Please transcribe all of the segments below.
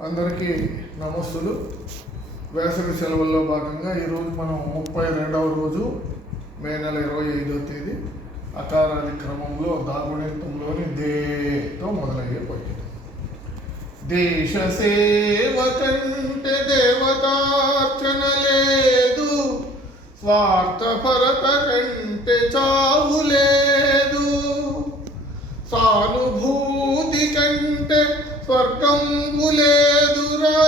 అందరికీ నమస్సులు. వేసవి సెలవుల్లో భాగంగా ఈరోజు మనం 32వ రోజు మే నెల 25వ తేదీ అకారాది క్రమంలో దాగుణితంలోని దేతో మొదలయ్యే పద్యం. దేశ సేవ కంటే దేవతార్చన లేదు, స్వార్థపరత కంటే చావు లేదు, సానుభూతి కంటే స్వర్గంబు లేదురా,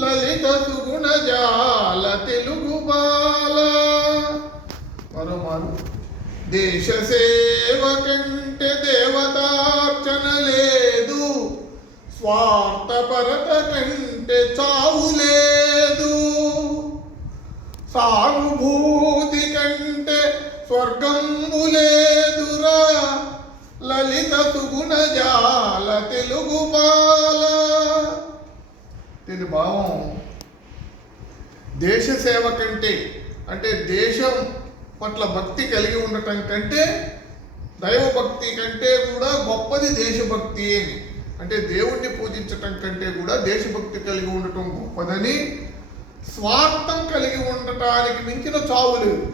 లలిత సుగుణ జాల తెలుగు బాల. మరోమారు. దేశ సేవ కంటే దేవతార్చన లేదు, స్వార్థపరత కంటే చావు లేదు, సానుభూతి కంటే స్వర్గంబు లేదురా, లలిత సుగుణ జాల తెలుగు బాల. దీని భావం దేశ సేవ కంటే అంటే దేశం పట్ల భక్తి కలిగి ఉండటం కంటే, దైవభక్తి కంటే కూడా గొప్పది దేశభక్తి అని. అంటే దేవుణ్ణి పూజించటం కంటే కూడా దేశభక్తి కలిగి ఉండటం గొప్పదని, స్వార్థం కలిగి ఉండటానికి మించిన చావు లేదు.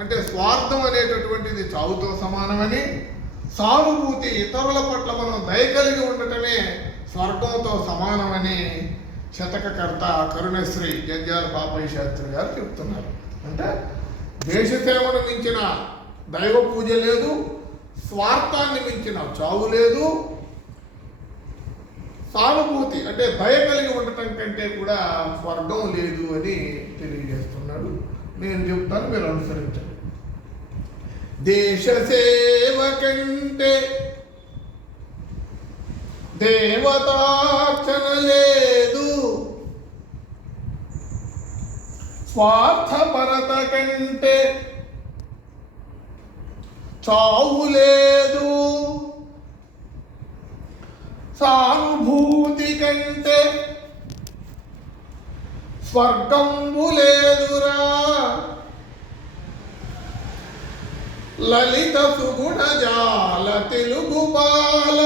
అంటే స్వార్థం అనేటటువంటిది చావుతో సమానమని, సానుభూతి ఇతరుల పట్ల మనం దయ కలిగి ఉండటమే స్వర్గంతో సమానమని శతకకర్త కరుణశ్రీ జంజాల పాపయ్య శాస్త్రి గారు చెప్తున్నారు. అంటే దేశ సేవను మించిన దైవ పూజ లేదు, స్వార్థాన్ని మించిన చావు లేదు, సానుభూతి అంటే దయ కలిగి ఉండటం కంటే కూడా స్వర్గం లేదు అని తెలియజేస్తున్నాడు. నేను చెప్తాను, మీరు అనుసరించండి. దేశ సేవ కంటే దేవతార్చన లేదు, స్వార్థపరత కంటే చావు లేదు, సానుభూతి కంటే స్వర్గంబు లేదురా, లలిత సుగుణ జాల తెలుగు బాల.